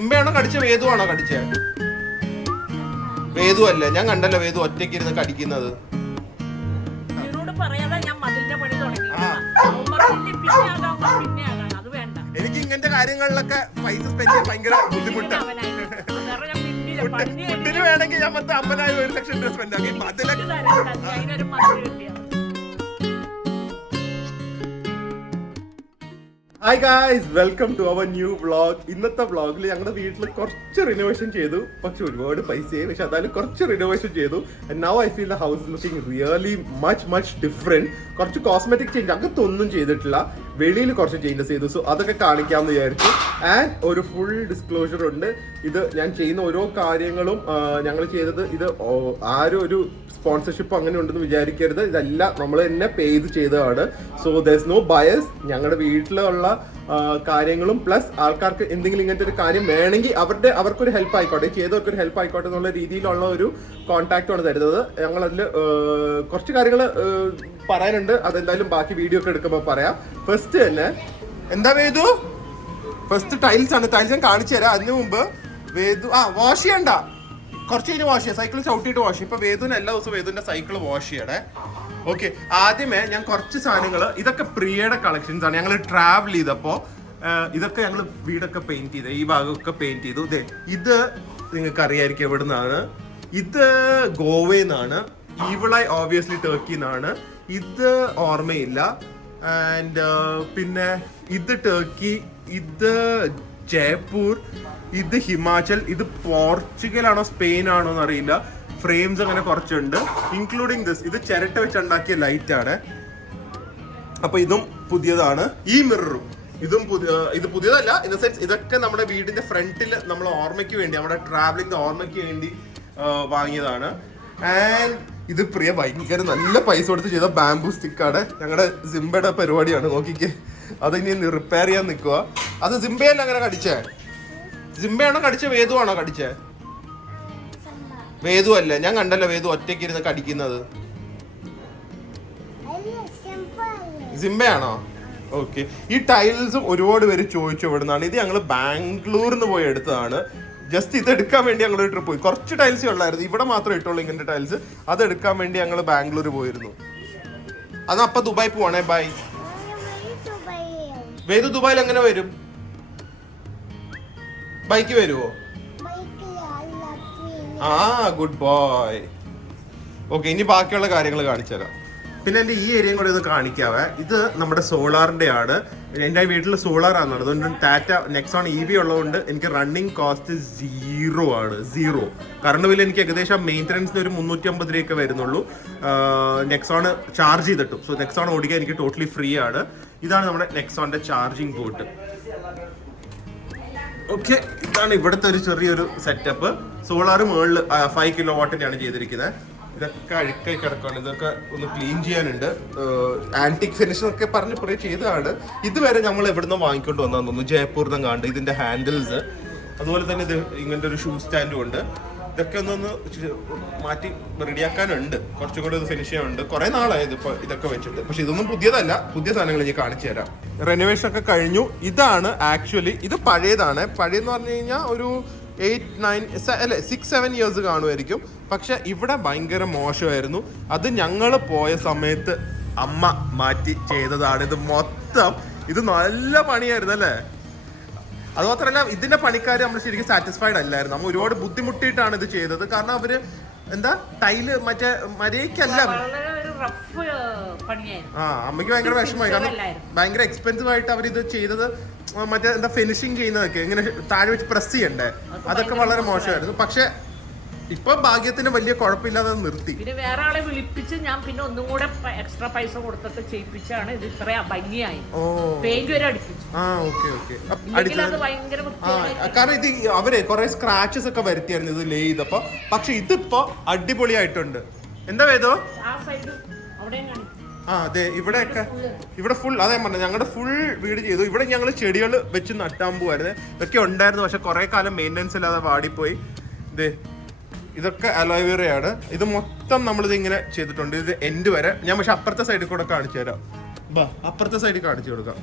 സിംബയാണോ കടിച്ച വേദു ആണോ കടിച്ചേ? വേദു അല്ലേ, ഞാൻ കണ്ടല്ലോ വേദു ഒറ്റയ്ക്ക് ഇരുന്ന് കടിക്കുന്നത്. എനിക്ക് ഇങ്ങനത്തെ കാര്യങ്ങളിലൊക്കെ പൈസ സ്പെൻഡ് ചെയ്യാൻ ഭയങ്കര ബുദ്ധിമുട്ടാണ്. ഫുഡിന് വേണമെങ്കിൽ ഞാൻ 50,000 1 ലക്ഷം രൂപ സ്പെൻഡ് ആക്കി. Hi guys, welcome to our new vlog. ഇന്നത്തെ വ്ളോഗിൽ ഞങ്ങളുടെ വീട്ടിൽ കുറച്ച് റിനോവേഷൻ ചെയ്തു, പക്ഷെ ഒരുപാട് പൈസയായി. പക്ഷെ അതായത് കുറച്ച് റിനോവേഷൻ ചെയ്തു. Now I feel the house looking really much different. കുറച്ച് കോസ്മെറ്റിക് ചേഞ്ച് അകത്തൊന്നും ചെയ്തിട്ടില്ല, വെളിയിൽ കുറച്ച് ചേഞ്ചസ് ചെയ്തു. സോ അതൊക്കെ കാണിക്കാമെന്ന് വിചാരിച്ചു. ആൻഡ് ഒരു ഫുൾ ഡിസ്ക്ലോഷർ ഉണ്ട്. ഇത് ഞാൻ ചെയ്യുന്ന ഓരോ കാര്യങ്ങളും ഞങ്ങൾ ചെയ്തത്, ഇത് ആരും ഒരു സ്പോൺസർഷിപ്പ് അങ്ങനെ ഉണ്ടെന്ന് വിചാരിക്കരുത്. ഇതെല്ലാം നമ്മൾ തന്നെ പേ ചെയ്തതാണ്. So there no bias. ഞങ്ങളുടെ വീട്ടിലുള്ള കാര്യങ്ങളും പ്ലസ് ആൾക്കാർക്ക് എന്തെങ്കിലും ഇങ്ങനത്തെ ഒരു കാര്യം വേണമെങ്കിൽ അവർക്കൊരു ഹെൽപ്പ് ആയിക്കോട്ടെ, ചെയ്തവർക്കൊരു ഹെൽപ്പ് ആയിക്കോട്ടെ എന്നുള്ള രീതിയിലുള്ള ഒരു കോൺടാക്റ്റാണ് തരുന്നത്. ഞങ്ങളതിൽ കുറച്ച് കാര്യങ്ങൾ പറയാനുണ്ട്, അതെന്തായാലും ബാക്കി വീഡിയോ ഒക്കെ എടുക്കുമ്പോൾ പറയാം. ഫസ്റ്റ് തന്നെ എന്താ വേദു, ഫസ്റ്റ് ടൈൽസ് ആണ്. ടൈൽസ് ഞാൻ കാണിച്ചു തരാം. അതിന് മുമ്പ് വേദു വാഷ് ചെയ്യണ്ട, കുറച്ച് കഴിഞ്ഞ് വാഷ് ചെയ്യാം. സൈക്കിൾ ചവിട്ടിയിട്ട് വാഷ് ചെയ്യും. ഇപ്പൊ വേദുവിന് എല്ലാ ദിവസവും വേദുവിന്റെ സൈക്കിൾ വാഷ് ചെയ്യണേ. ഓക്കെ, ആദ്യമേ ഞാൻ കുറച്ച് സാധനങ്ങൾ, ഇതൊക്കെ പ്രിയയുടെ കളക്ഷൻസ് ആണ്. ഞങ്ങൾ ട്രാവൽ ചെയ്തപ്പോൾ ഇതൊക്കെ ഞങ്ങൾ വീടൊക്കെ പെയിന്റ് ചെയ്ത്, ഈ ഭാഗമൊക്കെ പെയിന്റ് ചെയ്തു. ഇത് നിങ്ങൾക്ക് അറിയായിരിക്കും എവിടെ നിന്നാണ്. ഇത് ഗോവയിൽ നിന്നാണ്. ഈവിളായി ഓബിയസ്ലി ടർക്കിയിൽ നിന്നാണ്. ഇത് ഓർമ്മയില്ല. ആൻഡ് പിന്നെ ഇത് ടർക്കി, ഇത് ജയ്പൂർ, ഇത് ഹിമാചൽ, ഇത് പോർച്ചുഗൽ ആണോ സ്പെയിൻ ആണോ എന്ന് അറിയില്ല. ഫ്രെയിംസ് അങ്ങനെ കുറച്ചുണ്ട്, ഇൻക്ലൂഡിങ് ദിസ്. ഇത് ചിരട്ട വെച്ചുണ്ടാക്കിയ ലൈറ്റ് ആണ്. അപ്പൊ ഇതും പുതിയതാണ്. ഈ മിററും ഇതും ഇത് പുതിയതല്ല ഇൻ ദ സെൻസ് ഇതൊക്കെ നമ്മുടെ വീടിന്റെ ഫ്രണ്ടിൽ നമ്മൾ ഓർമ്മയ്ക്ക് വേണ്ടി, നമ്മുടെ ട്രാവലിംഗ് ഓർമ്മയ്ക്ക് വേണ്ടി വാങ്ങിയതാണ്. ആൻഡ് ഇത് പ്രിയ ഭയങ്കര നല്ല പൈസ കൊടുത്ത് ചെയ്ത ബാംബൂ സ്റ്റിക്കാണ്. ഞങ്ങളുടെ സിംബയുടെ പരിപാടിയാണ്, നോക്കിക്കേ. അത് ഇനി റിപ്പയർ ചെയ്യാൻ നിൽക്കുക. അത് സിംബയല്ല അങ്ങനെ കടിച്ചേ? സിംബയാണോ കടിച്ച വേദു ആണോ കടിച്ചേ? വേദു അല്ലേ, ഞാൻ കണ്ടല്ലോ വേദു ഒറ്റയ്ക്ക് ഇരുന്ന് കടിക്കുന്നത്. സിംബയാണോ? ഓക്കെ. ഈ ടൈൽസും ഒരുപാട് പേര് ചോദിച്ചു എവിടുന്നാണ്. ഇത് ഞങ്ങൾ ബാംഗ്ലൂരിൽ നിന്ന് പോയി എടുത്തതാണ്. ജസ്റ്റ് ഇത് എടുക്കാൻ വേണ്ടി ഞങ്ങൾ ഒരു ട്രിപ്പ് പോയി. കുറച്ച് ടൈൽസേ ഉള്ളായിരുന്നു, ഇവിടെ മാത്രമേ ഇട്ടുള്ളൂ ഇങ്ങനത്തെ ടൈൽസ്. അത് എടുക്കാൻ വേണ്ടി ഞങ്ങൾ ബാംഗ്ലൂർ പോയിരുന്നു. അതപ്പൊ ദുബായ് പോവാണേ. ബൈ. വേദു ദുബായിൽ എങ്ങനെ വരും? ബൈക്ക് വരുവോ? Good boy. ഓക്കെ, ഇനി ബാക്കിയുള്ള കാര്യങ്ങൾ കാണിച്ചു തരാം. പിന്നെ എൻ്റെ ഈ ഏരിയയും കൂടെ ഒന്ന് കാണിക്കാവേ. ഇത് നമ്മുടെ സോളാറിന്റെ ആണ്. എൻ്റെ വീട്ടിൽ സോളാർ ആണെന്നാണ്. അതുകൊണ്ട് ടാറ്റ നെക്സോൺ EV ഉള്ളതുകൊണ്ട് എനിക്ക് റണ്ണിങ് കോസ്റ്റ് 0 ആണ്. 0 കറണ്ട് ബില്ല് എനിക്ക് ഏകദേശം മെയിൻ്റനൻസിന് ഒരു 350 രൂപയൊക്കെ വരുന്നുള്ളൂ. നെക്സോൺ ചാർജ് ചെയ്തിട്ടും. സോ നെക്സോൺ ഓടിക്കാൻ എനിക്ക് ടോട്ടലി ഫ്രീ ആണ്. ഇതാണ് നമ്മുടെ നെക്സോണിന്റെ ചാർജിങ് പോർട്ട്. ഓക്കെ, ഇതാണ് ഇവിടുത്തെ ഒരു ചെറിയൊരു സെറ്റപ്പ്. സോളാർ മുകളിൽ 5 കിലോവാട്ടിൻ്റെയാണ് ചെയ്തിരിക്കുന്നത്. ഇതൊക്കെ അഴുക്കായി കിടക്കുകയാണ്. ഇതൊക്കെ ഒന്ന് ക്ലീൻ ചെയ്യാനുണ്ട്. ആന്റിക് ഫിനിഷ് ഒക്കെ പറഞ്ഞ് കുറേ ചെയ്തതാണ്. ഇതുവരെ നമ്മൾ എവിടുന്ന് വാങ്ങിക്കൊണ്ട് വന്നാന്ന് തോന്നുന്നു, ജയ്പൂരിൽ നിന്ന് കണ്ട്. ഇതിന്റെ ഹാൻഡിൽസ്, അതുപോലെ തന്നെ ഇത് ഇങ്ങനത്തെ ഒരു ഷൂ സ്റ്റാൻഡും ഉണ്ട്. ഇതൊക്കെ ഒന്ന് മാറ്റി റെഡിയാക്കാനുണ്ട്. കുറച്ചും കൂടെ ഫിനിഷ് ചെയ്യാനുണ്ട്. കുറെ നാളായത് ഇപ്പോൾ ഇതൊക്കെ വെച്ചിട്ട്. പക്ഷെ ഇതൊന്നും പുതിയതല്ല, പുതിയ സാധനങ്ങൾ ഞാൻ കാണിച്ചു തരാം. റെനോവേഷൻ ഒക്കെ കഴിഞ്ഞു. ഇതാണ് ആക്ച്വലി, ഇത് പഴയതാണ്. പഴയെന്ന് പറഞ്ഞു കഴിഞ്ഞാൽ ഒരു 6-7 ഇയേഴ്സ് കാണുമായിരിക്കും. പക്ഷെ ഇവിടെ ഭയങ്കര മോശമായിരുന്നു. അത് ഞങ്ങൾ പോയ സമയത്ത് അമ്മ മാറ്റി ചെയ്തതാണ്. ഇത് മൊത്തം ഇത് നല്ല പണിയായിരുന്നു അല്ലേ? അതുമാത്രമല്ല ഇതിന്റെ പണിക്കാർ നമ്മൾ ശരിക്കും സാറ്റിസ്ഫൈഡ് അല്ലായിരുന്നു. നമ്മൾ ഒരുപാട് ബുദ്ധിമുട്ടിയിട്ടാണ് ഇത് ചെയ്തത്. കാരണം അവര് എന്താ ടൈല് മറ്റേ മരയ്ക്കല്ല, അമ്മയ്ക്ക് ഭയങ്കര വിഷമമായി. കാരണം ഭയങ്കര എക്സ്പെൻസീവ് ആയിട്ട് അവരിത് ചെയ്തത്. മറ്റേ എന്താ ഫിനിഷിങ് ചെയ്യുന്നതൊക്കെ ഇങ്ങനെ താഴെ വെച്ച് പ്രസ് ചെയ്യണ്ടേ, അതൊക്കെ വളരെ മോശമായിരുന്നു. പക്ഷെ ഇപ്പൊ ഭാഗ്യത്തിന് വലിയ കുഴപ്പമില്ലാതെ നിർത്തി. പിന്നെ വേറെ ആളെ വിളിപ്പിച്ച് ഞാൻ പിന്നെ ഒന്നും കൂടെ എക്സ്ട്രാ പൈസ കൊടുത്തിട്ട് ചെയ്യിപ്പിച്ചാണ് ഇത് ഇത്ര ഭംഗിയായി. പെയിന്റ് വരെ അടിപ്പിച്ചു. കാരണം ഇത് അവര് കുറെ സ്ക്രാച്ചസ് ഒക്കെ വരുത്തിയായിരുന്നു ഇത് ലേ ചെയ്തപ്പോ. പക്ഷെ ഇതിപ്പോ അടിപൊളിയായിട്ടുണ്ട്. എന്താ വേദോ? അതെ, ഇവിടെയൊക്കെ ഇവിടെ ഫുൾ, അതേ പറഞ്ഞത് ഞങ്ങളുടെ ഫുൾ വീട് ചെയ്തു. ഇവിടെ ഞങ്ങൾ ചെടികൾ വെച്ച് നട്ടാൻ പോവായിരുന്നു. ഇതൊക്കെ ഉണ്ടായിരുന്നു, പക്ഷെ കുറെ കാലം മെയിൻ്റെനൻസ് ഇല്ലാതെ വാടിപ്പോയി. ഇതൊക്കെ അലോവേറയാണ്. ഇത് മൊത്തം നമ്മളിത് ഇങ്ങനെ ചെയ്തിട്ടുണ്ട്. ഇത് എൻഡ് വരെ. ഞാൻ പക്ഷെ അപ്പുറത്തെ സൈഡിൽ കൂടെ കാണിച്ചു തരാം. അപ്പുറത്തെ സൈഡിൽ കാണിച്ചു കൊടുക്കാം.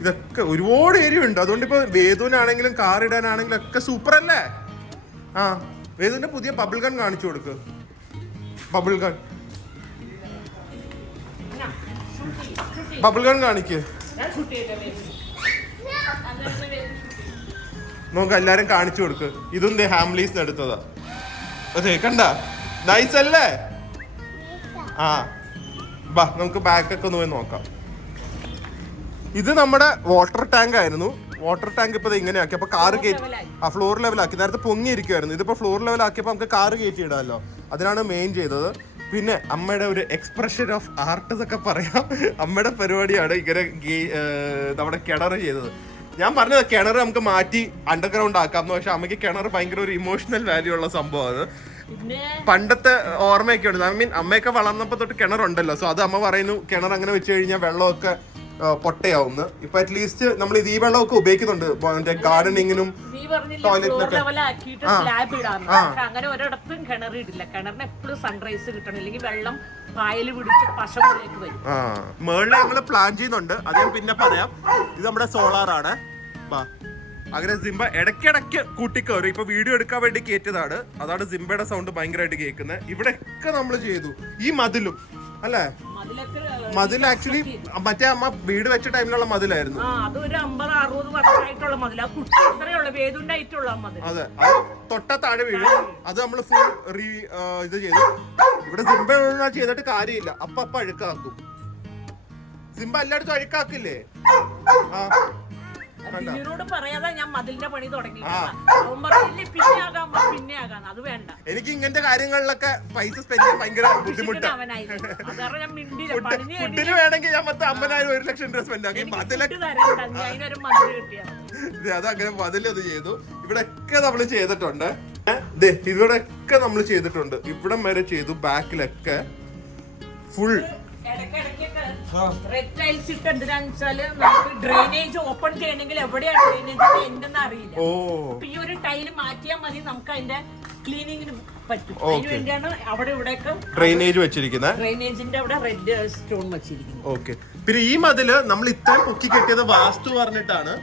ഇതൊക്കെ ഒരുപാട് ഏരിയ ഉണ്ട്. അതുകൊണ്ട് ഇപ്പൊ വേദുവിനാണെങ്കിലും കാർ ഇടാനാണെങ്കിലും ഒക്കെ സൂപ്പർ അല്ലേ? ആ വേദുവിന്റെ പുതിയ ബബിൾ ഗൺ കാണിച്ചു കൊടുക്ക്. ബബിൾ ഗൺ കാണിക്ക്. നമുക്ക് എല്ലാരും കാണിച്ചു കൊടുക്ക്. ഇതും ഹാംലീസ് എടുത്തതാ. അതെ കണ്ട നൈസ് അല്ലേ? ആ ബാ നമുക്ക് ബാക്കൊക്കെ ഒന്ന് പോയി നോക്കാം. ഇത് നമ്മുടെ വാട്ടർ ടാങ്ക് ആയിരുന്നു. വാട്ടർ ടാങ്ക് ഇപ്പൊ ഇങ്ങനെ ആക്കി. അപ്പൊ കാറ് കയറ്റി ഫ്ലോർ ലെവലാക്കി. നേരത്തെ പൊങ്ങിയിരിക്കുവായിരുന്നു. ഇതിപ്പോ ഫ്ലോർ ലെവലാക്കിയപ്പോ നമുക്ക് കാറ് കയറ്റി ഇടാമല്ലോ. അതിനാണ് മെയിൻ ചെയ്തത്. പിന്നെ അമ്മയുടെ ഒരു എക്സ്പ്രഷൻ ഓഫ് ആർട്ട് എന്നൊക്കെ പറയാം. അമ്മയുടെ പരിപാടിയാണ് ഇങ്ങനെ നമ്മുടെ കിണർ ചെയ്തത്. ഞാൻ പറഞ്ഞത് കിണർ നമുക്ക് മാറ്റി അണ്ടർഗ്രൗണ്ട് ആക്കാം. പക്ഷെ അമ്മയ്ക്ക് കിണർ ഭയങ്കര ഒരു ഇമോഷണൽ വാല്യൂ ഉള്ള സംഭവമാണ്. പണ്ടത്തെ ഓർമ്മയൊക്കെ ഉണ്ട്. ഐ മീൻ അമ്മയൊക്കെ വളർന്നപ്പോ തൊട്ട് കിണറുണ്ടല്ലോ. സോ അത് അമ്മ പറയുന്നു കിണർ അങ്ങനെ വെച്ച് കഴിഞ്ഞാൽ വെള്ളമൊക്കെ പൊട്ടയാവുന്നു. ഇപ്പൊ അറ്റ്ലീസ്റ്റ് നമ്മൾ ഇത് ഈ വെള്ളമൊക്കെ ഉപയോഗിക്കുന്നുണ്ട് ഗാർഡനിങ്ങിനും ടോയ്ലറ്റിനൊക്കെ. അങ്ങനെ ഒരിടത്തും കിണറിടില്ല. കിണറിന് എപ്പോഴും സൺറൈസ് കിട്ടണം, ഇല്ലെങ്കിൽ വെള്ളം പായല് പിടിച്ച് പശ പോലേക്ക് വരും. മേളിൽ ഞങ്ങള് പ്ലാൻ ചെയ്യുന്നുണ്ട്, അത് ഞാൻ പിന്നെ പറയാം. ഇത് നമ്മുടെ സോളാറാണ്. അങ്ങനെ സിംബ ഇടയ്ക്കിടയ്ക്ക് കൂട്ടിക്കയറും. ഇപ്പൊ വീഡിയോ എടുക്കാൻ വേണ്ടി കയറ്റിയതാണ്. അതാണ് സിംബയുടെ സൗണ്ട് ഭയങ്കരമായിട്ട് കേൾക്കുന്നത്. ഇവിടെയൊക്കെ നമ്മൾ ചെയ്തു. ഈ മതിലും അല്ലേ? മതിൽ ആക്ച്വലി മറ്റേ അമ്മ വീട് വെച്ച ടൈമിലുള്ള മതിലായിരുന്നു. അതെ, അത് തൊട്ട താഴെ വീട്. അത് നമ്മൾ ഫുൾ ഇത് ചെയ്തു. ഇവിടെ സിംബ ചെയ്തിട്ട് കാര്യമില്ല. അപ്പ അഴുക്കാക്കും. സിംബ എല്ലായിടത്തും അഴുക്കാക്കില്ലേ? പറയാതെ ഞാൻ മതിലിന്റെ പണി തുടങ്ങി. അത് വേണ്ട. എനിക്ക് ഇങ്ങനത്തെ കാര്യങ്ങളിലൊക്കെ പൈസ സ്പെൻഡ് ചെയ്യാൻ ഭയങ്കര ബുദ്ധിമുട്ടാണ്. ഫുഡിന് വേണമെങ്കിൽ ഞാൻ 50,000 1 ലക്ഷം രൂപ സ്പെൻഡ് ആക്കി. അതങ്ങനെ മതിലത് ചെയ്തു. ഇവിടെ ഒക്കെ നമ്മൾ ചെയ്തിട്ടുണ്ട്. ഇവിടെയൊക്കെ നമ്മൾ ചെയ്തിട്ടുണ്ട്. ഇവിടം വരെ ചെയ്തു. ബാക്കിലൊക്കെ ഫുൾ ഡ്രെയിനേജ് ഓപ്പൺ ചെയ്യണമെങ്കിൽ എവിടെയാണ് ഡ്രെയിനേജ് എന്തെന്ന് അറിയില്ല. ഈ ഒരു ടൈല് മാറ്റിയാൽ മതി, നമുക്ക് അതിന്റെ ക്ലീനിങ്ങിന് പറ്റും. അതിന് വേണ്ടിയാണ് അവിടെ ഇവിടെയൊക്കെ ഡ്രെയിനേജ് വെച്ചിരിക്കുന്നത്. ഡ്രെയിനേജിന്റെ അവിടെ റെഡ് സ്റ്റോൺ വെച്ചിരിക്കുന്നത്. ഓക്കെ. പിന്നെ ഈ മതില് നമ്മൾ ഇത്രയും പൊക്കി കെട്ടിയത് വാസ്തു പറഞ്ഞിട്ടാണ്.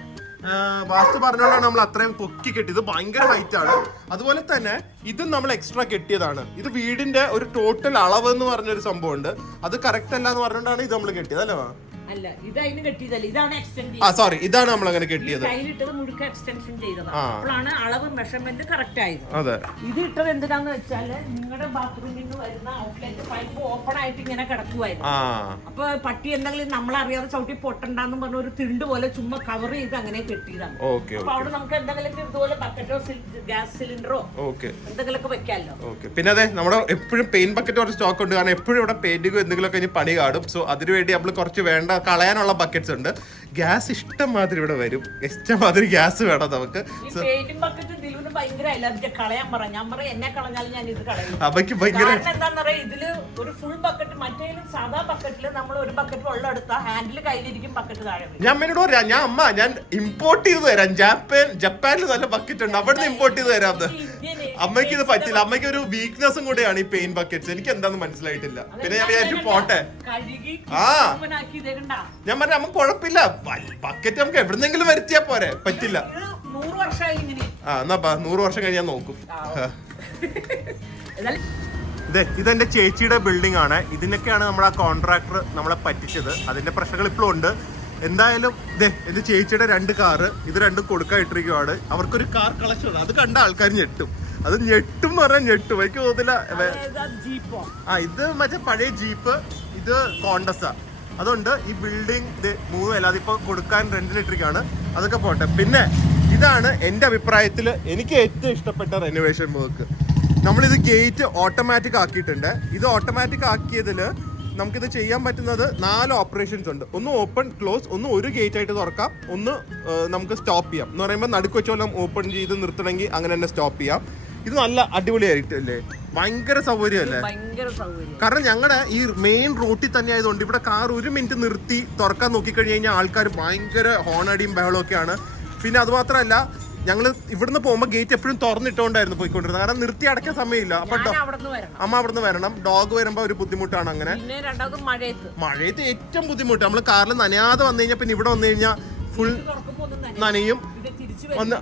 വാസ്തു പറഞ്ഞുകൊണ്ടാണ് നമ്മൾ അത്രയും പൊക്കി കെട്ടിയത്. ഭയങ്കര ഹൈറ്റ് ആണ്. അതുപോലെ തന്നെ ഇതും നമ്മൾ എക്സ്ട്രാ കെട്ടിയതാണ്. ഇത് വീടിന്റെ ഒരു ടോട്ടൽ അളവ് എന്ന് പറഞ്ഞൊരു സംഭവം ഉണ്ട്. അത് കറക്റ്റ് അല്ല എന്ന് പറഞ്ഞുകൊണ്ടാണ് ഇത് നമ്മൾ കെട്ടിയത് അല്ലേ? അല്ല, ഇത് അതിന് കെട്ടിയതല്ല, ഇതാണ് എക്സ്റ്റെൻഡ്. സോറി, ഇതാണ് നമ്മൾ അങ്ങനെ കെട്ടിയത്. ടൈലിട്ടത് മുഴുക്ക എക്സ്റ്റൻഷൻ ചെയ്തതാണ്. അപ്പോഴാണ് അളവ് മെഷർമെന്റ് കറക്റ്റ് ആയത്. അതെ. ഇത് ഇട്ടത് എന്തിനാന്ന് വെച്ചാല് നിങ്ങളുടെ ബാത്റൂമിൽ നിന്ന് വരുന്ന ഔട്ട്ലെറ്റ് പൈപ്പ് ഓപ്പൺ ആയിട്ട് ഇങ്ങനെ കിടക്കുവായിരുന്നു. അപ്പൊ പട്ടി എന്തെങ്കിലും നമ്മളറിയാതെ ചവിട്ടി പൊട്ടണ്ടെന്ന് പറഞ്ഞ ഒരു തിണ്ട് പോലെ ചുമ്മാ കവർ ചെയ്ത് അങ്ങനെ കെട്ടിയതാണ്. അപ്പൊ അവിടെ നമുക്ക് എന്തെങ്കിലും ഇതുപോലെ ബക്കറ്റോ ഗ്യാസ് സിലിണ്ടറോ എന്തെങ്കിലുമൊക്കെ വെക്കാമല്ലോ. പിന്നെ അതെ, നമ്മുടെ എപ്പോഴും പെയിന്റ് ബക്കറ്റ് കുറച്ച് സ്റ്റോക്ക് ഉണ്ട്. കാരണം എപ്പോഴും ഇവിടെ പെയിന്റിങ്ങോ എന്തെങ്കിലുമൊക്കെ ഇനി പണി കാണും. സോ അതിനുവേണ്ടി നമ്മൾ കുറച്ച് വേണ്ട കളയാനുള്ള ബക്കറ്റ്സ് ഉണ്ട്. ഗ്യാസ് ഇഷ്ടം മാതിരി ഇവിടെ വരും. ഇഷ്ടമാതിരി ഗ്യാസ് വേണം നമുക്ക്. ഭയങ്കര അലർജി. കളയാൻ പറ, ഞാൻ പറയാം എന്നെ കളഞ്ഞാലും ഞാൻ ഇത് കളയും. അവയ്ക്ക് ഭയങ്കര എന്താന്ന് പറയാ, ഇതില് ഒരു ഫുൾ ബക്കറ്റ്, മറ്റേലും സാധാ ബക്കറ്റില് നമ്മൾ ഒരു ബക്കറ്റ് വെള്ളം എടുത്താൽ ഹാൻഡിൽ കയ്യിലിരിക്കും, ബക്കറ്റ് താഴെ. ഞാൻ അമ്മയോട് പറയാം, ഞാൻ ഇമ്പോർട്ട് ചെയ്ത് തരാം. ജപ്പാനിൽ നല്ല ബക്കറ്റ് ഉണ്ട്, അവിടെ നിന്ന് ഇമ്പോർട്ട് ചെയ്ത് തരാം. അമ്മയ്ക്ക് ഇത് പറ്റില്ല. അമ്മയ്ക്ക് ഒരു വീക്ക്നെസ്സും കൂടെയാണ് ഈ പെയിൻ ബക്കറ്റ്സ്. എനിക്ക് എന്താന്ന് മനസ്സിലായിട്ടില്ല. പിന്നെ ഞാൻ വിചാരിച്ചു പോട്ടെ. ഞാൻ പറഞ്ഞ അമ്മ കുഴപ്പമില്ല, ബക്കറ്റ് നമുക്ക് എവിടെന്നെങ്കിലും വരുത്തിയാ പോരെ. പറ്റില്ല. 100 വർഷമായി ഇങ്ങനെ. എന്നാ 100 വർഷം കഴിഞ്ഞാൽ നോക്കും. ഇതെന്റെ ചേച്ചിയുടെ ബിൽഡിംഗ് ആണ്. ഇതിനൊക്കെയാണ് നമ്മുടെ ആ കോൺട്രാക്ടർ നമ്മളെ പറ്റിച്ചത്. അതിന്റെ പ്രശ്നങ്ങൾ ഇപ്പോഴും ഉണ്ട്. എന്തായാലും എന്റെ ചേച്ചിയുടെ 2 കാറ് ഇത് രണ്ടും കൊടുക്കാൻ ഇട്ടിരിക്കുവാണ്. അവർക്കൊരു കാർ കളക്ഷൻ ഉണ്ട്. അത് കണ്ട ആൾക്കാർ ഞെട്ടും. അത് ഞെട്ടും എന്ന് പറഞ്ഞാൽ ഞെട്ടും. എനിക്ക് തോന്നില്ല. ഇത് മറ്റേ പഴയ ജീപ്പ്, ഇത് കോണ്ടസാ. അതുകൊണ്ട് ഈ ബിൽഡിംഗ് 3 അല്ലാതെ ഇപ്പൊ കൊടുക്കാൻ റെന്റിലിട്ടിരിക്കുകയാണ്. അതൊക്കെ പോട്ടെ. പിന്നെ ഇതാണ് എൻ്റെ അഭിപ്രായത്തിൽ എനിക്ക് ഏറ്റവും ഇഷ്ടപ്പെട്ട റെനോവേഷൻ വർക്ക്. നമ്മളിത് ഗേറ്റ് ഓട്ടോമാറ്റിക് ആക്കിയിട്ടുണ്ട്. ഇത് ഓട്ടോമാറ്റിക് ആക്കിയതിൽ നമുക്കിത് ചെയ്യാൻ പറ്റുന്നത് 4 ഓപ്പറേഷൻസ് ഉണ്ട്. ഒന്ന് ഓപ്പൺ ക്ലോസ്, ഒന്ന് ഒരു ഗേറ്റ് ആയിട്ട് തുറക്കാം, ഒന്ന് നമുക്ക് സ്റ്റോപ്പ് ചെയ്യാം. എന്ന് പറയുമ്പോൾ നടുക്ക് വെച്ചോളം ഓപ്പൺ ചെയ്ത് നിർത്തണമെങ്കിൽ അങ്ങനെ തന്നെ സ്റ്റോപ്പ് ചെയ്യാം. ഇത് നല്ല അടിപൊളിയായിട്ടല്ലേ? ഭയങ്കര സൗകര്യമല്ലേ? കാരണം ഞങ്ങളുടെ ഈ മെയിൻ റോട്ടിൽ തന്നെ ആയതുകൊണ്ട് ഇവിടെ കാർ 1 മിനിറ്റ് നിർത്തി തുറക്കാൻ നോക്കിക്കഴിഞ്ഞ് കഴിഞ്ഞാൽ ആൾക്കാർ ഭയങ്കര ഹോണടിയും ബഹളമൊക്കെയാണ്. പിന്നെ അതുമാത്രമല്ല, ഞങ്ങൾ ഇവിടുന്ന് പോകുമ്പോൾ ഗേറ്റ് എപ്പോഴും തുറന്നിട്ടുകൊണ്ടായിരുന്നു പോയിക്കൊണ്ടിരുന്നത്. കാരണം നിർത്തി അടയ്ക്കാൻ സമയമില്ല. അപ്പൊ അമ്മ അവിടുന്ന് വരണം. ഡോഗ് വരുമ്പോ ഒരു ബുദ്ധിമുട്ടാണ്. അങ്ങനെ മഴയത്ത് ഏറ്റവും ബുദ്ധിമുട്ട്. നമ്മൾ കാറിൽ നനയാതെ വന്നു കഴിഞ്ഞാൽ പിന്നെ ഇവിടെ വന്നു കഴിഞ്ഞാൽ ഫുൾ നനയും ഒന്ന്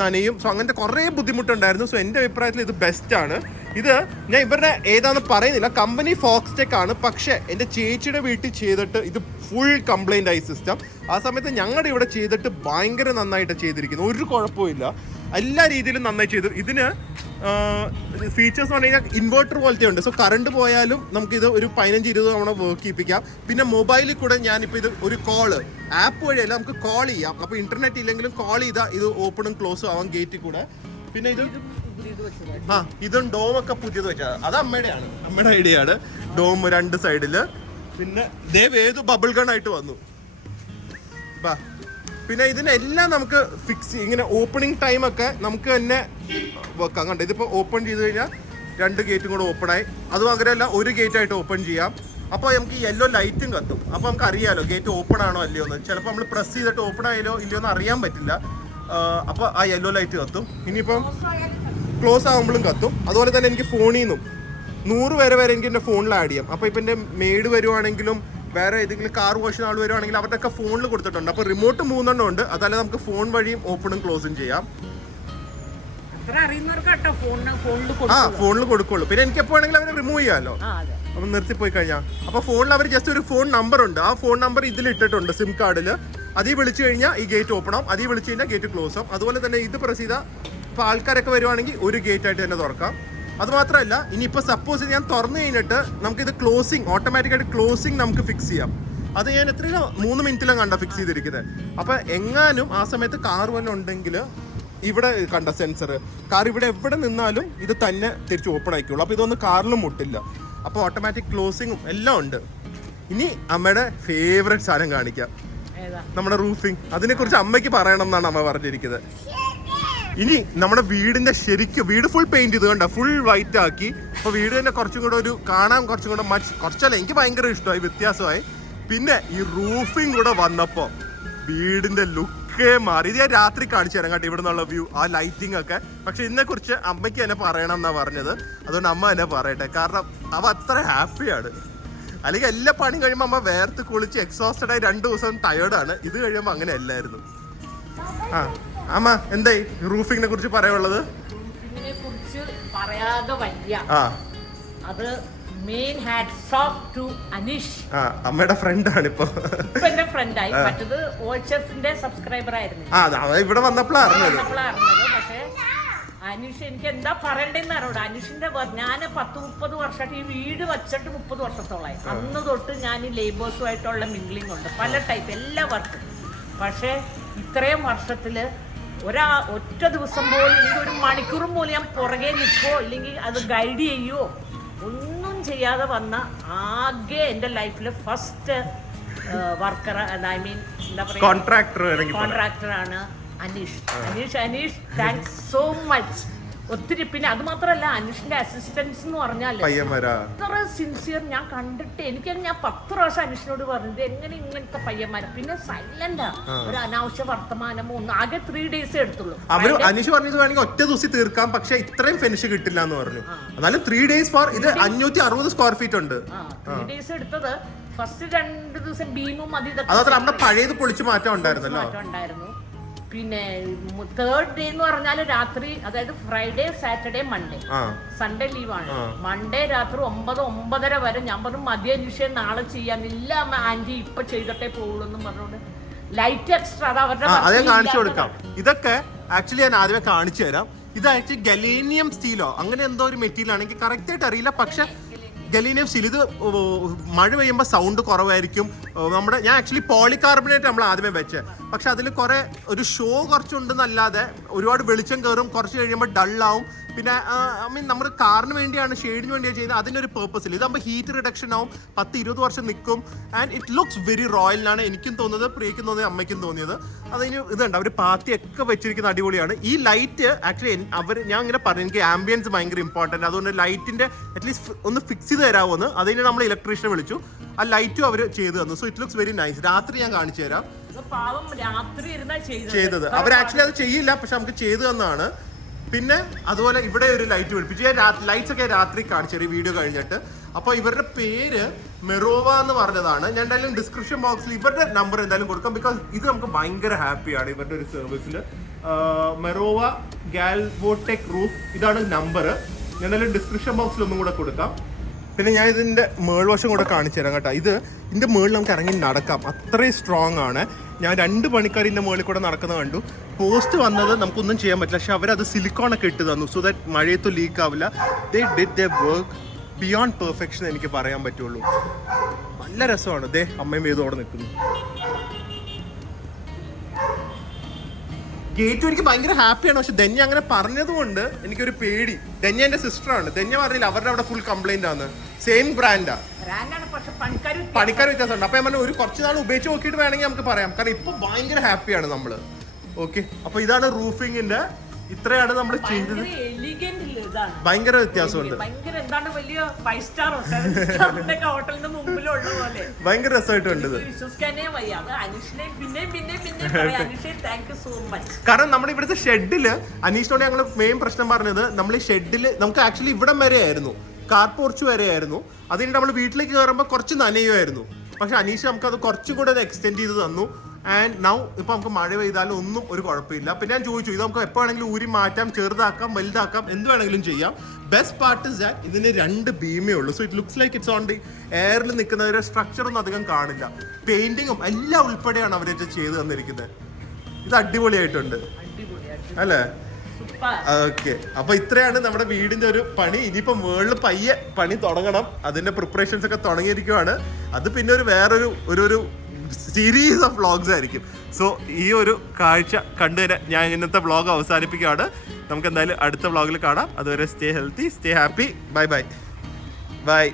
നനയും. സോ അങ്ങനത്തെ കുറേ ബുദ്ധിമുട്ടുണ്ടായിരുന്നു. സോ എൻ്റെ അഭിപ്രായത്തിൽ ഇത് ബെസ്റ്റാണ്. ഇത് ഞാൻ ഇവരുടെ ഏതാണെന്ന് പറയുന്നില്ല, കമ്പനി ഫോക്സ്ടെക് ആണ്. പക്ഷേ എൻ്റെ ചേച്ചിയുടെ വീട്ടിൽ ചെയ്തിട്ട് ഇത് ഫുൾ കംപ്ലൈൻ്റ് ആയി സിസ്റ്റം. ആ സമയത്ത് ഞങ്ങളുടെ ഇവിടെ ചെയ്തിട്ട് ഭയങ്കര നന്നായിട്ട് ചെയ്തിരിക്കുന്നു, ഒരു കുഴപ്പമില്ല, എല്ലാ രീതിയിലും നന്നായി ചെയ്തു. ഇതിന് ഫീച്ചേഴ്സ് എന്ന് പറഞ്ഞു കഴിഞ്ഞാൽ ഇൻവേർട്ടർ പോലത്തെ ഉണ്ട്. സോ കറണ്ട് പോയാലും നമുക്കിത് ഒരു 15-20 തവണ വർക്ക് ചെയ്യിപ്പിക്കാം. പിന്നെ മൊബൈലിൽ കൂടെ ഞാനിപ്പോൾ ഇത് ഒരു കോള് ആപ്പ് വഴിയല്ല, നമുക്ക് കോൾ ചെയ്യാം. അപ്പോൾ ഇന്റർനെറ്റ് ഇല്ലെങ്കിലും കോൾ ചെയ്താൽ ഇത് ഓപ്പണും ക്ലോസും ആവാം ഗേറ്റിൽ കൂടെ. പിന്നെ ഇത് ഇതും ഡോമൊക്കെ പുതിയത് വെച്ചാൽ അത് അമ്മയുടെയാണ്, അമ്മയുടെ ഐഡിയ ആണ്. ഡോം 2 സൈഡില്. പിന്നെ ഏത് ബബിൾ ഗൺ ആയിട്ട് വന്നു. പിന്നെ ഇതിനെല്ലാം നമുക്ക് ഫിക്സ് ഇങ്ങനെ ഓപ്പണിംഗ് ടൈമൊക്കെ നമുക്ക് തന്നെ വെക്കാം. കണ്ടോ, ഇതിപ്പോൾ ഓപ്പൺ ചെയ്ത് കഴിഞ്ഞാൽ 2 ഗേറ്റും കൂടെ ഓപ്പണായി. അത് പകരമല്ല ഒരു ഗേറ്റായിട്ട് ഓപ്പൺ ചെയ്യാം. അപ്പോൾ നമുക്ക് ഈ യെല്ലോ ലൈറ്റും കത്തും. അപ്പോൾ നമുക്ക് അറിയാമല്ലോ ഗേറ്റ് ഓപ്പൺ ആണോ അല്ലയോ എന്ന്. ചിലപ്പോൾ നമ്മൾ പ്രസ് ചെയ്തിട്ട് ഓപ്പൺ ആയാലോ ഇല്ലയോ എന്ന് അറിയാൻ പറ്റില്ല. അപ്പോൾ ആ യെല്ലോ ലൈറ്റ് കത്തും. ഇനിയിപ്പം ക്ലോസ് ആകുമ്പോഴും കത്തും. അതുപോലെ തന്നെ എനിക്ക് ഫോണിൽ നിന്നും 100 വരെ എനിക്ക് എൻ്റെ ഫോണിൽ ആഡ് ചെയ്യാം. അപ്പോൾ ഇപ്പം എൻ്റെ മെയ്ഡ് വരുവാണെങ്കിലും വേറെ ഏതെങ്കിലും കാർ വാഷിന് ആൾ വരുവാണെങ്കിൽ അവരുടെയൊക്കെ ഫോണിൽ കൊടുത്തിട്ടുണ്ട്. അപ്പോൾ റിമോട്ട് 3 എണ്ണം ഉണ്ട്. അതല്ല നമുക്ക് ഫോൺ വഴിയും ഓപ്പണും ക്ലോസും ചെയ്യാം. ഫോണിൽ കൊടുക്കുള്ളൂ. പിന്നെ എനിക്ക് എപ്പോഴാണെങ്കിലും അവരെ റിമൂവ് ചെയ്യാമല്ലോ. അപ്പം നിർത്തിപ്പോയി കഴിഞ്ഞാൽ അപ്പോൾ ഫോണിൽ അവർ ജസ്റ്റ് ഒരു ഫോൺ നമ്പർ ഉണ്ട്. ആ ഫോൺ നമ്പർ ഇതിൽ ഇട്ടിട്ടുണ്ട് സിം കാർഡിൽ. അതിൽ വിളിച്ചു കഴിഞ്ഞാൽ ഈ ഗേറ്റ് ഓപ്പൺ ആവും, അതിൽ വിളിച്ചു കഴിഞ്ഞാൽ ഗേറ്റ് ക്ലോസ് ആവും. അതുപോലെ തന്നെ ഇത് പ്രസ് ചെയ്താൽ ഇപ്പോൾ ആൾക്കാരൊക്കെ വരുവാണെങ്കിൽ ഒരു ഗേറ്റ് ആയിട്ട് തന്നെ തുറക്കാം. അതുമാത്രമല്ല, ഇനിയിപ്പോൾ സപ്പോസ് ഞാൻ തുറന്നു കഴിഞ്ഞിട്ട് നമുക്കിത് ക്ലോസിങ് ഓട്ടോമാറ്റിക്കായിട്ട് ക്ലോസിങ് നമുക്ക് ഫിക്സ് ചെയ്യാം. അത് ഞാൻ എത്രയോ 3 മിനിറ്റിലാണ് കണ്ട ഫിക്സ് ചെയ്തിരിക്കുന്നത്. അപ്പോൾ എങ്ങാനും ആ സമയത്ത് കാർ വല്ലതും ഉണ്ടെങ്കിൽ ഇവിടെ കണ്ട സെൻസർ കാർ ഇവിടെ എവിടെ നിന്നാലും ഇത് തന്നെ തിരിച്ച് ഓപ്പൺ ആയിക്കോളൂ. അപ്പോൾ ഇതൊന്നും കാറിലും മുട്ടില്ല. അപ്പോൾ ഓട്ടോമാറ്റിക് ക്ലോസിങ്ങും എല്ലാം ഉണ്ട്. ഇനി അമ്മയുടെ ഫേവറേറ്റ് സാധനം കാണിക്കാം, നമ്മുടെ റൂഫിംഗ്. അതിനെക്കുറിച്ച് അമ്മയ്ക്ക് പറയണം എന്നാണ് അമ്മ പറഞ്ഞിരിക്കുന്നത്. ഇനി നമ്മുടെ വീടിന്റെ ശരിക്കും വീട് ഫുൾ പെയിന്റ് ചെയ്ത് കണ്ട ഫുൾ വൈറ്റ് ആക്കി. അപ്പോൾ വീട് തന്നെ കുറച്ചും കൂടെ ഒരു കാണാൻ കുറച്ചും കൂടെ കുറച്ചല്ല, എനിക്ക് ഭയങ്കര ഇഷ്ടമായി, വ്യത്യാസമായി. പിന്നെ ഈ റൂഫിംഗ് കൂടെ വന്നപ്പോൾ വീടിന്റെ ലുക്കേ മാറി. ഇത് ഞാൻ രാത്രി കാണിച്ചു തരാം കേട്ടോ, ഇവിടെ നിന്നുള്ള വ്യൂ, ആ ലൈറ്റിംഗ് ഒക്കെ. പക്ഷെ ഇതിനെക്കുറിച്ച് അമ്മയ്ക്ക് തന്നെ പറയണം എന്നാണ് പറഞ്ഞത്. അതുകൊണ്ട് അമ്മ തന്നെ പറയട്ടെ, കാരണം അവ അത്ര ഹാപ്പിയാണ്. അല്ലെങ്കിൽ എല്ലാ പണിയും കഴിയുമ്പോൾ അമ്മ വേർത്ത് കുളിച്ച് എക്സോസ്റ്റഡ് ആയി 2 ദിവസം ടയേർഡാണ്. ഇത് കഴിയുമ്പോൾ അങ്ങനെ അല്ലായിരുന്നു. അമ്മ എന്തായി റൂഫിങ്ങിനെ കുറിച്ച് പറയാനുള്ളത്? റൂഫിങ്ങിനെ കുറിച്ച് പറയാതെ വയ്യ. അത് main hats of two Aneesh. അമ്മയുടെ ഫ്രണ്ട് ആണ് ഇപ്പൊ എന്റെ ഫ്രണ്ടായി. മറ്റത് ഓൾഷെഫിന്റെ സബ്സ്ക്രൈബർ ആയിരുന്നു. ഇവിടെ വന്നപ്പോഴാണ് അറിഞ്ഞത്. പക്ഷെ അനീഷ് എനിക്ക് എന്താ പറയണ്ടെന്ന് അറിയൂടാ. അനീഷിന്റെ ഞാൻ 10-30 വർഷമായിട്ട് ഈ വീട് വച്ചിട്ട് 30 വർഷത്തോളമായി. അന്ന് തൊട്ട് ഞാൻ ഈ ലേബേഴ്സുമായിട്ടുള്ള മിംഗ്ലിംഗ് ഉണ്ട്, പല ടൈപ്പ് എല്ലാ വർക്കും. പക്ഷെ ഇത്രയും വർഷത്തില് ഒറ്റ ദിവസം പോലും ഇല്ലെങ്കിൽ 1 മണിക്കൂറും പോലും ഞാൻ പുറകെ നിൽക്കോ ഇല്ലെങ്കിൽ അത് ഗൈഡ് ചെയ്യോ ഒന്നും ചെയ്യാതെ വന്ന ആകെ എൻ്റെ ലൈഫിൽ ഫസ്റ്റ് വർക്കർ, ഐ മീൻ എന്താ പറയുക, കോൺട്രാക്ടറാണ് അനീഷ്. Thanks so much. ഒത്തിരി. പിന്നെ അത് മാത്രമല്ല, അനീഷിന്റെ അസിസ്റ്റൻസ് എന്ന് പറഞ്ഞാൽ അത്ര സിൻസിയർ ഞാൻ കണ്ടിട്ട് ഞാൻ 10 പ്രാവശ്യം അനീഷിനോട് പറഞ്ഞത് എങ്ങനെ ഇങ്ങനത്തെ പയ്യന്മാരെ. പിന്നെ സൈലന്റാ, ഒരു അനാവശ്യ വർത്തമാനമോ ഒന്നും. ആകെ 3 days എടുത്തുള്ളൂ. അനീഷ് പറഞ്ഞത് വേണമെങ്കിൽ ഒറ്റ ദിവസം തീർക്കാം, പക്ഷെ ഇത്രയും ഫിനിഷ് കിട്ടില്ല എന്ന് പറഞ്ഞു. എന്നാലും 3 days ഫോർ ഇത് 560 സ്ക്വയർ ഫീറ്റ് ഉണ്ട്. 3 days എടുത്തത്. ഫസ്റ്റ് 2 ദിവസം ബീമും നമ്മുടെ പഴയത് പൊളിച്ചു മാറ്റം ഉണ്ടായിരുന്നല്ലോ. പിന്നെ 3rd ഡേ എന്ന് പറഞ്ഞാൽ രാത്രി, അതായത് ഫ്രൈഡേ, സാറ്റർഡേ, മൺഡേ, സൺഡേ ലീവാണ്. മൺഡേ രാത്രി 9-9:30 വരെ ഞാൻ പറഞ്ഞു മതിയ നിശ്ചയം നാളെ ചെയ്യാൻ. ഇല്ല ആന്റി ഇപ്പൊ ചെയ്തിട്ടേ പോകുള്ളൂ എന്നും പറഞ്ഞോണ്ട് ലൈറ്റ് എക്സ്ട്രാ അത് അവരുടെ കാണിച്ചു കൊടുക്കാം. ഇതൊക്കെ ആക്ച്വലി ഞാൻ ആദ്യമേ കാണിച്ചു തരാം. ഇത് ആക്ച്വലി ഗലേനിയം സ്റ്റീലോ അങ്ങനെ എന്തോ ഒരു മെറ്റീരിയൽ ആണ്, എനിക്ക് കറക്റ്റ് ആയിട്ട് അറിയില്ല. പക്ഷെ ഗലീനിയം സ്റ്റീൽ, ഇത് മഴ പെയ്യുമ്പോൾ സൗണ്ട് കുറവായിരിക്കും. ഞാൻ ആക്ച്വലി പോളികാർബണേറ്റ് നമ്മൾ ആദ്യമേ വെച്ചത്. പക്ഷെ അതിൽ ഒരു ഷോ കുറച്ചുണ്ടെന്നല്ലാതെ ഒരുപാട് വെളിച്ചം കയറും, കുറച്ച് കഴിയുമ്പോൾ ഡള്ളാവും. പിന്നെ നമ്മൾ കാറിന് വേണ്ടിയാണ്, ഷെയ്ഡിന് വേണ്ടിയാണ് ചെയ്യുന്നത്. അതിനൊരു പേർപ്പസ് ഇല്ല. ഇതാകുമ്പോൾ ഹീറ്റ് റിഡക്ഷൻ ആവും, 10-20 വർഷം നിൽക്കും. And it looks very royal എന്നാണ് എനിക്കും തോന്നുന്നത്, പ്രിയയ്ക്കും തോന്നിയത്, അമ്മയ്ക്കും തോന്നിയത്. അതിന് ഇതുണ്ട്, അവർ പാത്തിയൊക്കെ വെച്ചിരിക്കുന്ന അടിപൊളിയാണ്. ഈ ലൈറ്റ് ആക്ച്വലി ഞാൻ ഇങ്ങനെ പറഞ്ഞു, എനിക്ക് ആംബിയൻസ് ഭയങ്കര ഇമ്പോർട്ടൻറ്റ്. അതുകൊണ്ട് ലൈറ്റിൻ്റെ അറ്റ്ലീസ്റ്റ് ഒന്ന് ഫിക്സ് ചെയ്ത് തരാമെന്ന് അതിന് നമ്മൾ ഇലക്ട്രീഷ്യനെ വിളിച്ചു. ആ ലൈറ്റും അവർ ചെയ്തു തന്നു. So it looks very nice. രാത്രി ഞാൻ കാണിച്ചു തരാം ചെയ്തത്. അവർ ആക്ച്വലി അത് ചെയ്യില്ല, പക്ഷെ നമുക്ക് ചെയ്തു തന്നാണ്. പിന്നെ അതുപോലെ ഇവിടെ ഒരു ലൈറ്റ് പിടിപ്പിച്ചു. ഞാൻ ലൈറ്റ്സ് ഒക്കെ രാത്രി കാണിച്ചു വീഡിയോ കഴിഞ്ഞിട്ട്. അപ്പോൾ ഇവരുടെ പേര് മെറോവ എന്ന് പറഞ്ഞതാണ്. ഞാൻ എന്തായാലും ഡിസ്ക്രിപ്ഷൻ ബോക്സിൽ ഇവരുടെ നമ്പർ എന്തായാലും കൊടുക്കാം. ബിക്കോസ് ഇത് നമുക്ക് ഭയങ്കര ഹാപ്പിയാണ് ഇവരുടെ ഒരു സർവീസിൽ. മെറോവ ഗാൽവോടെക് റൂഫ് ഇതാണ് നമ്പർ. ഞാൻ എന്തായാലും ഡിസ്ക്രിപ്ഷൻ ബോക്സിൽ ഒന്നും കൂടെ കൊടുക്കാം. പിന്നെ ഞാൻ ഇതിൻ്റെ മേൾവശം കൂടെ കാണിച്ചു തരാം കേട്ടോ. ഇതിൻ്റെ മേളിൽ നമുക്ക് ഇറങ്ങി നടക്കാം, അത്രയും സ്ട്രോങ് ആണ്. ഞാൻ 2 പണിക്കാർ ഇതിൻ്റെ മേളിൽ കൂടെ നടക്കുന്നത് കണ്ടു. പോസ്റ്റ് വന്നത് നമുക്കൊന്നും ചെയ്യാൻ പറ്റില്ല, പക്ഷെ അവരത് സിലിക്കോണൊക്കെ ഇട്ട് തന്നു, സോ ദാറ്റ് മഴയത്ത് ലീക്ക് ആവില്ല. They did the work beyond perfection എനിക്ക് പറയാൻ പറ്റുള്ളൂ. നല്ല രസമാണ്. ദേ അമ്മയും വേദോടെ നിൽക്കുന്നു. ഗേറ്റും എനിക്ക് ഭയങ്കര ഹാപ്പിയാണ്. പക്ഷെ ധന്യ അങ്ങനെ പറഞ്ഞതുകൊണ്ട് എനിക്കൊരു പേടി. ധന്യ എന്റെ സിസ്റ്ററാണ്. ധന്യ പറഞ്ഞില്ല അവരുടെ അവിടെ ഫുൾ കംപ്ലൈന്റ് ആണ്. സെയിം ബ്രാൻഡാ, പണിക്കാർ വ്യത്യാസമുണ്ട്. അപ്പൊ ഞാൻ പറഞ്ഞു ഒരു കുറച്ച് നാൾ ഉപയോഗിച്ച് നോക്കിയിട്ട് വേണമെങ്കിൽ നമുക്ക് പറയാം. കാരണം ഇപ്പൊ ഭയങ്കര ഹാപ്പിയാണ് നമ്മള്. ഓക്കെ, അപ്പൊ ഇതാണ് റൂഫിങ്ങിന്റെ. ഇത്രയാണ് നമ്മൾ ചെയ്തത്. ഭയങ്കര വ്യത്യാസമുണ്ട്. ഭയങ്കര രസമായിട്ടുണ്ട് ഇത്. കാരണം നമ്മുടെ ഇവിടുത്തെ ഷെഡില് അനീഷിനോട് ഞങ്ങൾ മെയിൻ പ്രശ്നം പറഞ്ഞത്, നമ്മൾ ഈ ഷെഡില് നമുക്ക് ആക്ച്വലി ഇവിടം വരെ ആയിരുന്നു, കാർ പോർച്ച് വരെ ആയിരുന്നു. അതിന് നമ്മൾ വീട്ടിലേക്ക് കയറുമ്പോൾ കുറച്ച് നനയുമായിരുന്നു. പക്ഷെ അനീഷ് നമുക്കത് കുറച്ചും കൂടെ അത് എക്സ്റ്റെൻഡ് ചെയ്ത് തന്നു. ആൻഡ് നൗ ഇപ്പൊ നമുക്ക് മഴ പെയ്താലും ഒന്നും ഒരു കുഴപ്പമില്ല. പിന്നെ ഞാൻ ചോദിച്ചു, ഇത് നമുക്ക് എപ്പോൾ വേണമെങ്കിലും ഊരി മാറ്റാം, ചെറുതാക്കാം, വലുതാക്കാം, എന്ത് വേണമെങ്കിലും ചെയ്യാം. ബെസ്റ്റ് പാർട്ട് ഇസ് ദാറ്റ് ഇതിന് 2 ബീമേ ഉള്ളൂ. So it looks like it's on the എയറിൽ നിൽക്കുന്ന ഒരു സ്ട്രക്ചർ ഒന്നും അധികം കാണില്ല. പെയിന്റിങ്ങും എല്ലാം ഉൾപ്പെടെയാണ് അവരത് ചെയ്ത് തന്നിരിക്കുന്നത്. ഇത് അടിപൊളിയായിട്ടുണ്ട് അല്ലേ? ഓക്കെ, അപ്പൊ ഇത്രയാണ് നമ്മുടെ വീടിന്റെ ഒരു പണി. ഇനിയിപ്പോ മുകളിൽ പയ്യെ പണി തുടങ്ങണം. അതിന്റെ പ്രിപ്പറേഷൻസ് ഒക്കെ തുടങ്ങിയിരിക്കുവാണ്. അത് പിന്നെ വേറൊരു സീരീസ് ഓഫ് വ്ളോഗ്സ് ആയിരിക്കും. സോ ഈ ഒരു കാഴ്ച കണ്ടു തന്നെ ഞാൻ ഇന്നത്തെ വ്ളോഗ് അവസാനിപ്പിക്കുകയാണ്. നമുക്ക് എന്തായാലും അടുത്ത വ്ളോഗിൽ കാണാം. അതുവരെ stay healthy, stay happy. Bye bye bye.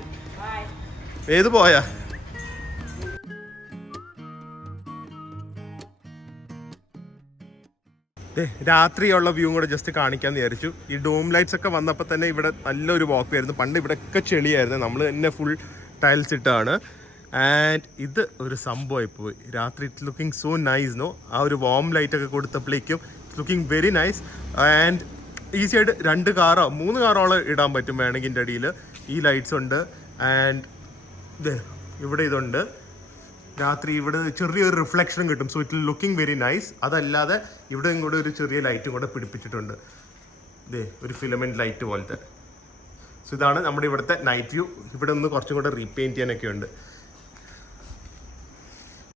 ഏത് പോയാ? രാത്രിയുള്ള വ്യൂ കൂടെ ജസ്റ്റ് കാണിക്കാന്ന് വിചാരിച്ചു. ഈ ഡോം ലൈറ്റ്സ് ഒക്കെ വന്നപ്പോൾ തന്നെ ഇവിടെ നല്ലൊരു വാക്ക് ആയിരുന്നു. പണ്ട് ഇവിടെയൊക്കെ ചെളിയായിരുന്നു, നമ്മൾ തന്നെ ഫുൾ ടൈൽസ് ഇട്ടാണ്. ആൻഡ് ഇത് ഒരു സംഭവമായി പോയി രാത്രി. It's looking so nice no. ആ ഒരു വാം ലൈറ്റ് ഒക്കെ കൊടുത്തപ്പോഴേക്കും it's looking very nice. And easy ആയിട്ട് 2 കാറോ 3 കാറോളം ഇടാൻ പറ്റും വേണമെങ്കിൽ. ഇതിൻ്റെ അടിയിൽ ഈ ലൈറ്റ്സ് ഉണ്ട്. ആൻഡ് ഇവിടെ ഇതുണ്ട്. രാത്രി ഇവിടെ ചെറിയൊരു റിഫ്ലക്ഷനും കിട്ടും. So it looking very nice. അതല്ലാതെ ഇവിടെയും കൂടെ ഒരു ചെറിയ ലൈറ്റും കൂടെ പിടിപ്പിച്ചിട്ടുണ്ട്. ഒരു ഫിലമെന്റ് ലൈറ്റ് പോലത്തെ. സോ ഇതാണ് നമ്മുടെ ഇവിടുത്തെ നൈറ്റ് വ്യൂ. ഇവിടെ ഒന്ന് കുറച്ചും കൂടെ റീപെയിൻറ്റ് ചെയ്യാനൊക്കെ ഉണ്ട്.